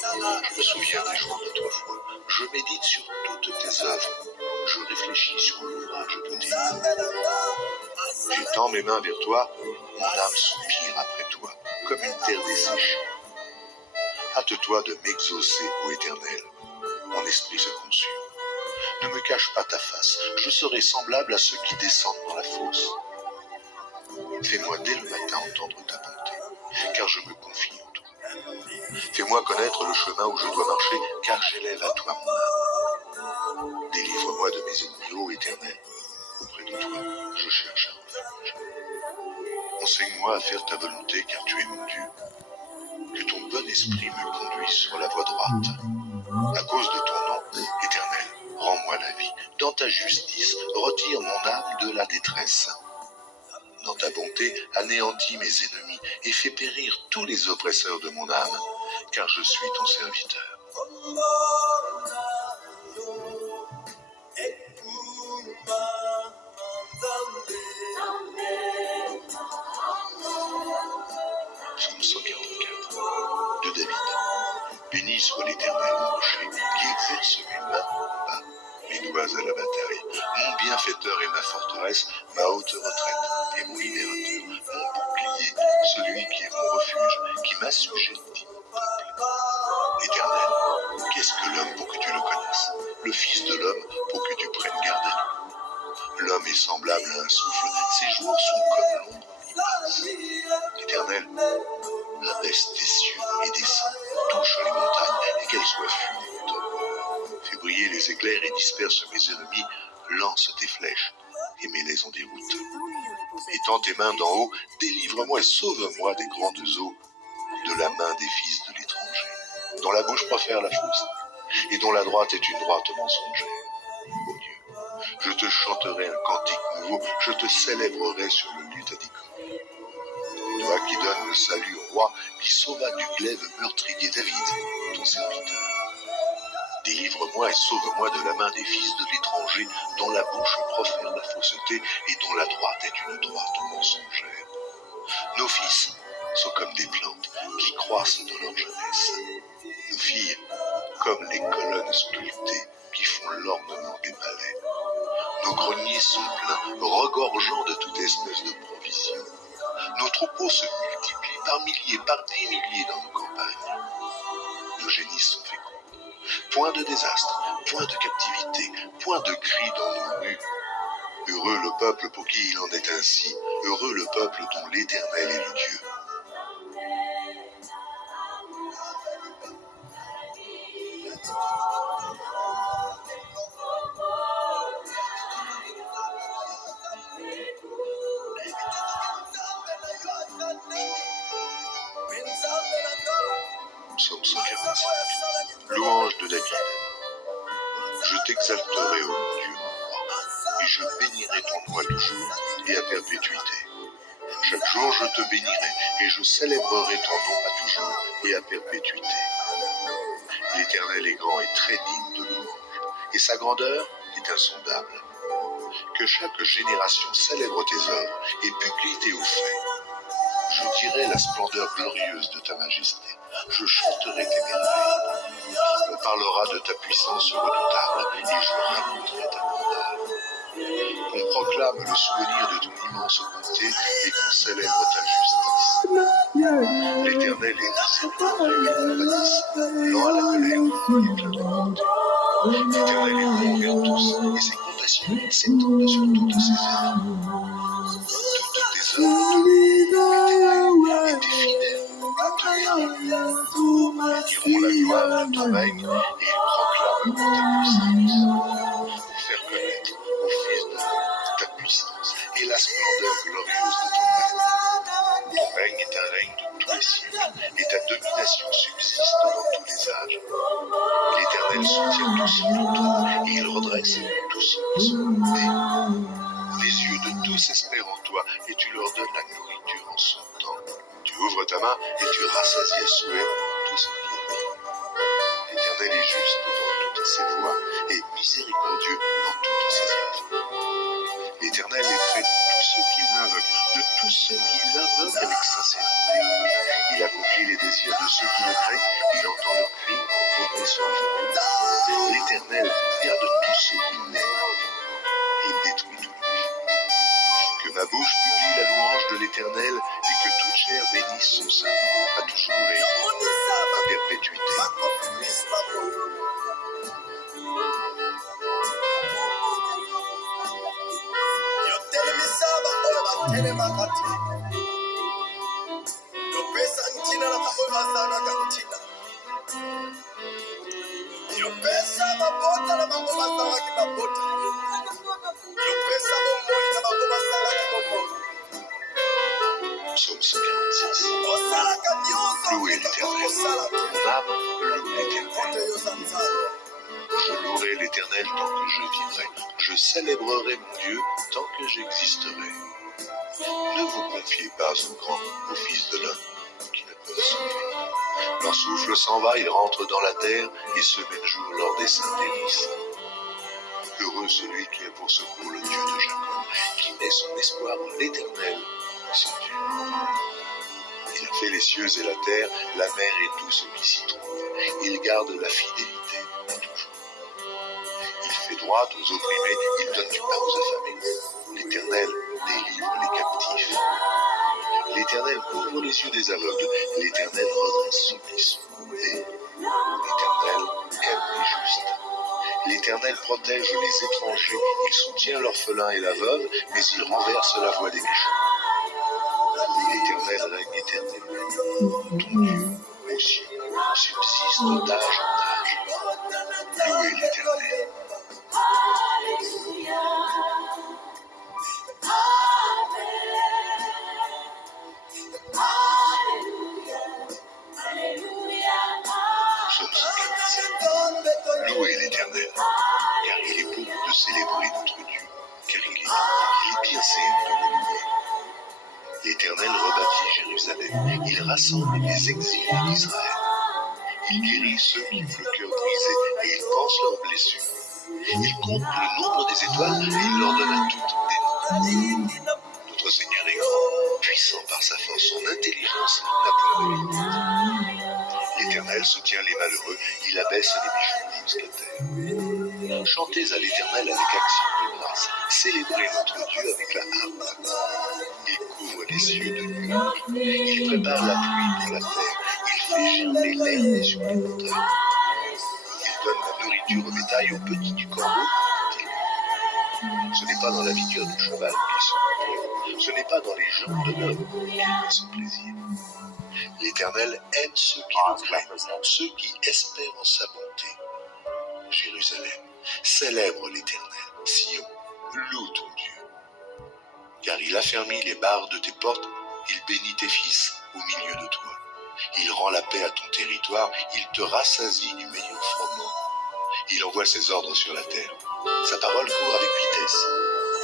Je me souviens des jours d'autrefois. Je médite sur toutes tes œuvres. Je réfléchis sur l'ouvrage de tes mains. J'étends mes mains vers toi, mon âme soupire après toi, comme une terre desséchée. Hâte-toi de m'exaucer, ô Éternel. Mon esprit se consume. Ne me cache pas ta face, je serai semblable à ceux qui descendent dans la fosse. Fais-moi dès le matin entendre ta bonté, car je me confie en toi. Fais-moi connaître le chemin où je dois marcher, car j'élève à toi mon âme. Délivre-moi de mes ennemis, ô Éternel. Auprès de toi, je cherche un refuge. Enseigne-moi à faire ta volonté, car tu es mon Dieu. Que ton bon esprit me conduise sur la voie droite. À cause de ton nom, Éternel, rends-moi la vie. Dans ta justice, retire mon âme de la détresse. Dans ta bonté, anéantis mes ennemis et fais périr tous les oppresseurs de mon âme, car je suis ton serviteur. Psaume 144 de David. Béni soit l'Éternel, mon rocher, qui exerce mes mains bas, mes doigts à la bataille. Mon bienfaiteur et ma forteresse, ma haute retraite et mon libérateur, mon bouclier, celui qui est mon refuge, qui m'assujettit mon peuple. Éternel, qu'est-ce que l'homme pour que tu le connaisses? Le Fils de l'homme pour que tu prennes garde à lui. L'homme est semblable à un souffle, ses jours sont comme l'ombre qui passe. Éternel, abaisse tes cieux et descends, touche les montagnes et qu'elles soient fumantes. Fais briller les éclairs et disperse mes ennemis, lance tes flèches et mets-les en déroute. Étends tes mains d'en haut, délivre-moi et sauve-moi des grandes eaux, de la main des fils de l'étranger, dont la bouche profère la fausse et dont la droite est une droite mensongère. Ô Dieu, je te chanterai un cantique nouveau, je te célébrerai sur le luth à Dicor. Toi qui donnes le salut au roi, qui sauva du glaive meurtrier David, ton serviteur. Délivre-moi et sauve-moi de la main des fils de l'étranger, dont la bouche profère la fausseté et dont la droite est une droite mensongère. Nos fils sont comme des plantes qui croissent dans leur jeunesse. Nos filles, comme les colonnes sculptées qui font l'ornement des palais. Nos greniers sont pleins, regorgeant de toute espèce de provisions. Nos troupeaux se multiplient par milliers, par 10 milliers dans nos campagnes. Nos génisses sont fécondes. Point de désastre, point de captivité, point de cris dans nos rues. Heureux le peuple pour qui il en est ainsi, heureux le peuple dont l'Éternel est le Dieu. Psaume 145. Louange de David. Je t'exalterai, ô mon Dieu, mon roi, et je bénirai ton nom à toujours et à perpétuité. Chaque jour je te bénirai, et je célébrerai ton nom à toujours et à perpétuité. L'Éternel est grand et très digne de louange, et sa grandeur est insondable. Que chaque génération célèbre tes œuvres et publie tes hauts faits. Je dirai la splendeur glorieuse de ta majesté. Je chanterai tes merveilles. On parlera de ta puissance redoutable et je raconterai ta grandeur. On proclame le souvenir de ton immense bonté et qu'on célèbre ta justice. L'Éternel est miséricordieux et compatissant, lent à la colère et plein de bonté. L'Éternel est bon envers tous et ses compassions s'étendent sur toutes ses œuvres. Toutes tes œuvres de et tes fidèles diront la gloire de ton règne et ils proclameront ta puissance pour faire connaître aux fils de l'homme ta puissance et la splendeur glorieuse de ton règne. Ton règne est un règne de tous les siècles et ta domination subsiste dans tous les âges. L'Éternel soutient tous ceux qui tombent et il redresse tous ceux qui sont tombés. Les yeux de tous espèrent en toi et tu leur donnes la nourriture en son temps. Tu ouvres ta main et tu rassasies à souhait tout ce qui est bien. L'Éternel est juste dans toutes ses voies et miséricordieux dans toutes ses œuvres. L'Éternel est près de tous ceux qui l'invoquent, de tous ceux qui l'invoquent avec sincérité. Il accomplit les désirs de ceux qui le craignent, il entend leurs cris suivant. L'Éternel garde tous ceux qui l'aiment. Il détruit tous les méchants. Que ma bouche publie la louange de l'Éternel et que toute chair bénisse son saint, à toujours et à perpétuité. Psaume 146. Louez l'Éternel. Mon âme loue l'Éternel. Je louerai l'Éternel tant que je vivrai. Je célébrerai mon Dieu tant que j'existerai. Ne vous confiez pas aux grands, aux fils de l'homme, qui ne peuvent sauver. Leur souffle s'en va, ils rentrent dans la terre et se mettent jour lors des saints délices. Heureux celui qui a pour secours le Dieu de Jacob, qui met son espoir en l'Éternel, son Dieu. Il a fait les cieux et la terre, la mer et tout ce qui s'y trouve. Il garde la fidélité à toujours. Il fait droit aux opprimés, il donne du pain aux affamés. L'Éternel délivre les captifs. L'Éternel ouvre les yeux des aveugles. L'Éternel redresse ceux qui sont tombés. L'Éternel aime les justes. L'Éternel protège les étrangers. Il soutient l'orphelin et la veuve, mais il renverse la voie des méchants. L'Éternel règne éternellement. Ton Dieu, aux cieux, subsiste d'âge en âge. Louez l'Éternel. Psaume 147. Louez l'Éternel, car il est bon de célébrer notre Dieu, car il est bienséant de le louer. L'Éternel rebâtit Jérusalem, il rassemble les exilés d'Israël. Il guérit ceux qui ont le cœur brisé et il pense leurs blessures. Il compte le nombre des étoiles et il leur donne à toutes des noms. Notre Seigneur est grand, puissant par sa force, son intelligence n'a point de limite. L'Éternel soutient les malheureux, il abaisse les méchants jusqu'à terre. Chantez à l'Éternel avec action de grâce, célébrez notre Dieu avec la harpe. Il couvre les cieux de nuages, il prépare la pluie pour la terre, il fait germer l'herbe sur les montagnes. Il donne la nourriture au bétail, aux petits du corbeau. Ce n'est pas dans la vigueur du cheval qu'il se complaît, ce n'est pas dans les jambes de l'homme qu'il met son plaisir. L'Éternel aime ceux qui le craignent, ceux qui espèrent en sa bonté. Jérusalem, célèbre l'Éternel. Sion, loue ton Dieu. Car il affermit les barres de tes portes, il bénit tes fils au milieu de toi. Il rend la paix à ton territoire, il te rassasie du meilleur froment. Il envoie ses ordres sur la terre. Sa parole court avec vitesse.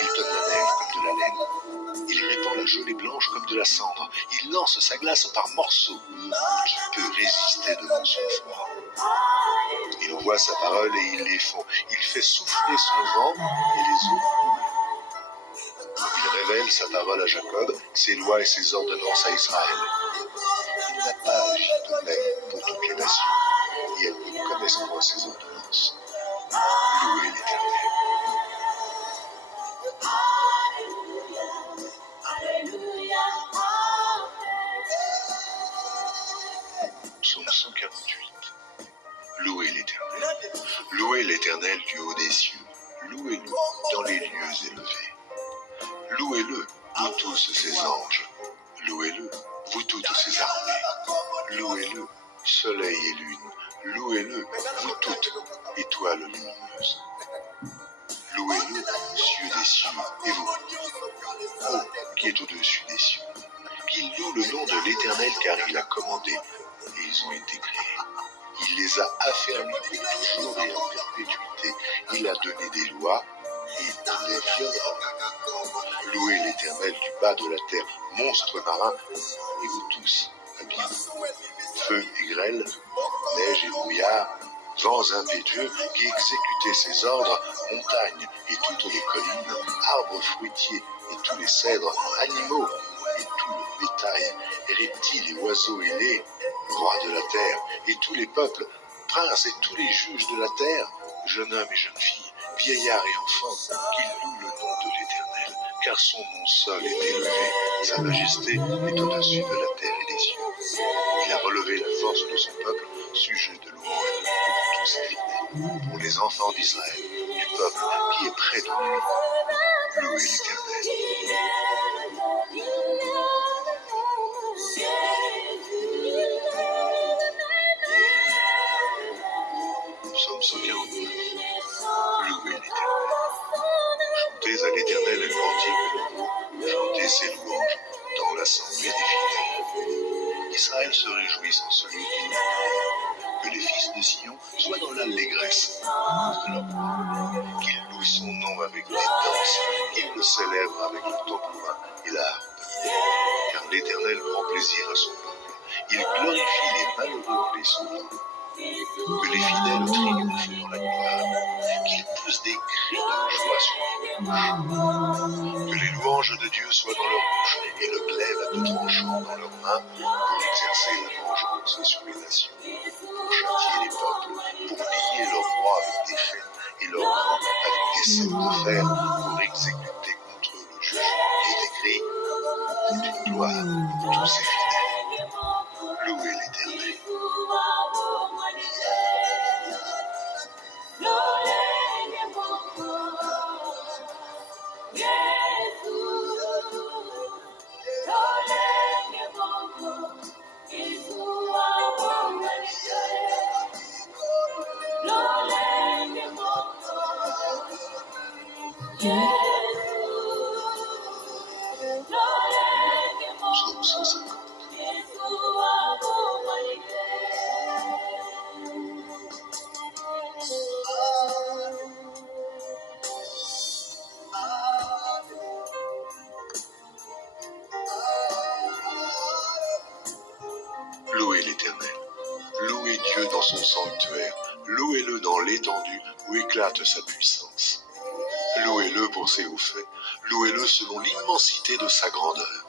Il donne la neige comme de la laine. Il répand la gelée blanche comme de la cendre. Il lance sa glace par morceaux. Qui peut résister devant son froid? Il envoie sa parole et il les fond. Il fait souffler son vent et les eaux coulent. Il révèle sa parole à Jacob, ses lois et ses ordonnances à Israël. Il n'a pas agi de même pour toutes les nations, et elles ne connaissent point ses ordonnances. Louez l'Éternel. Psaume 148. Louez l'Éternel. Louez l'Éternel du haut des cieux. Louez-le dans les lieux élevés. Louez-le, vous tous ses anges. Louez-le, vous toutes ses armées. Louez-le, soleil et lune. Louez-le, vous toutes étoiles lumineuses. Louez-le, cieux des cieux, et vous, ô qui est au-dessus des cieux. Qu'il loue le nom de l'Éternel, car il a commandé, et ils ont été créés. Il les a affermis pour toujours et en perpétuité. Il a donné des lois, et il les violera. Louez l'Éternel du bas de la terre, monstres marins, et vous tous, habitants. Feu et grêle, neige et brouillard, vents impétueux qui exécutaient ses ordres, montagnes et toutes les collines, arbres fruitiers et tous les cèdres, animaux et tout le bétail, reptiles et oiseaux ailés, rois de la terre et tous les peuples, princes et tous les juges de la terre, jeunes hommes et jeunes filles, vieillards et enfants, qu'ils louent le nom de l'Éternel, car son nom seul est élevé, sa majesté est au-dessus de la terre et des cieux. Il a relevé la force de son peuple, sujet de louange pour tous ses fidèles, pour les enfants d'Israël, du peuple qui est près de lui. Louez l'Éternel. Psaume 149. Louez l'Éternel. Chantez à l'Éternel un cantique nouveau, chantez ses louanges dans l'assemblée des fidèles. Israël se réjouisse en celui qui l'aime. Que les fils de Sion soient dans l'allégresse de leur gloire. Qu'ils louent son nom avec des danses, qu'ils le célèbrent avec le tambourin et la harpe. Car l'Éternel prend plaisir à son peuple. Il glorifie les malheureux en les sauvant. Que les fidèles triomphent dans la gloire, qu'ils poussent des cris de joie sur leurs bouches. Que les louanges de Dieu soient dans leur bouche et le glaive à deux tranchants dans leurs mains pour exercer la vengeance sur les nations, pour châtier les peuples, pour lier leurs rois avec des chaînes et leurs grands avec des sept de fer, pour exécuter contre eux le jugement qui est écrit. C'est une gloire pour tous ses fidèles. Louez l'Éternel. Psaume 150. Louez l'Éternel. Louez Dieu dans son sanctuaire. Louez-le dans l'étendue où éclate sa puissance. Louez-le pour ses hauts faits. Louez-le selon l'immensité de sa grandeur.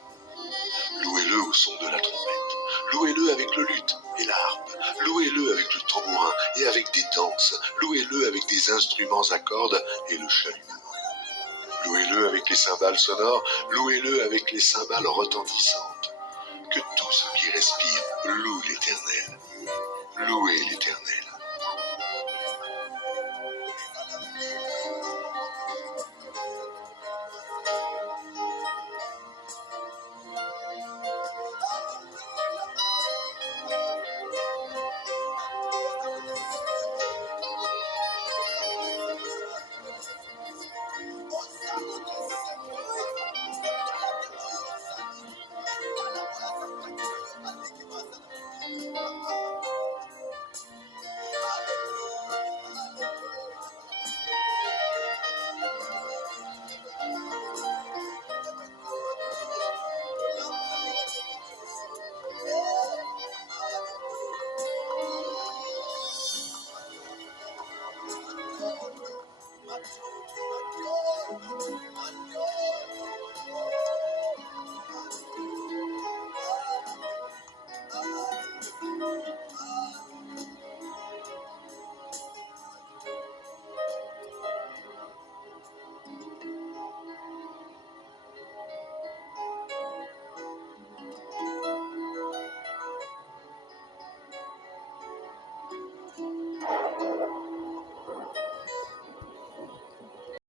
Louez-le au son de la trompette. Louez-le avec le luth et la harpe. Louez-le avec le tambourin et avec des danses. Louez-le avec des instruments à cordes et le chalumeau. Louez-le avec les cymbales sonores. Louez-le avec les cymbales retentissantes. Que tout ce qui respire loue l'Éternel. Louez l'Éternel.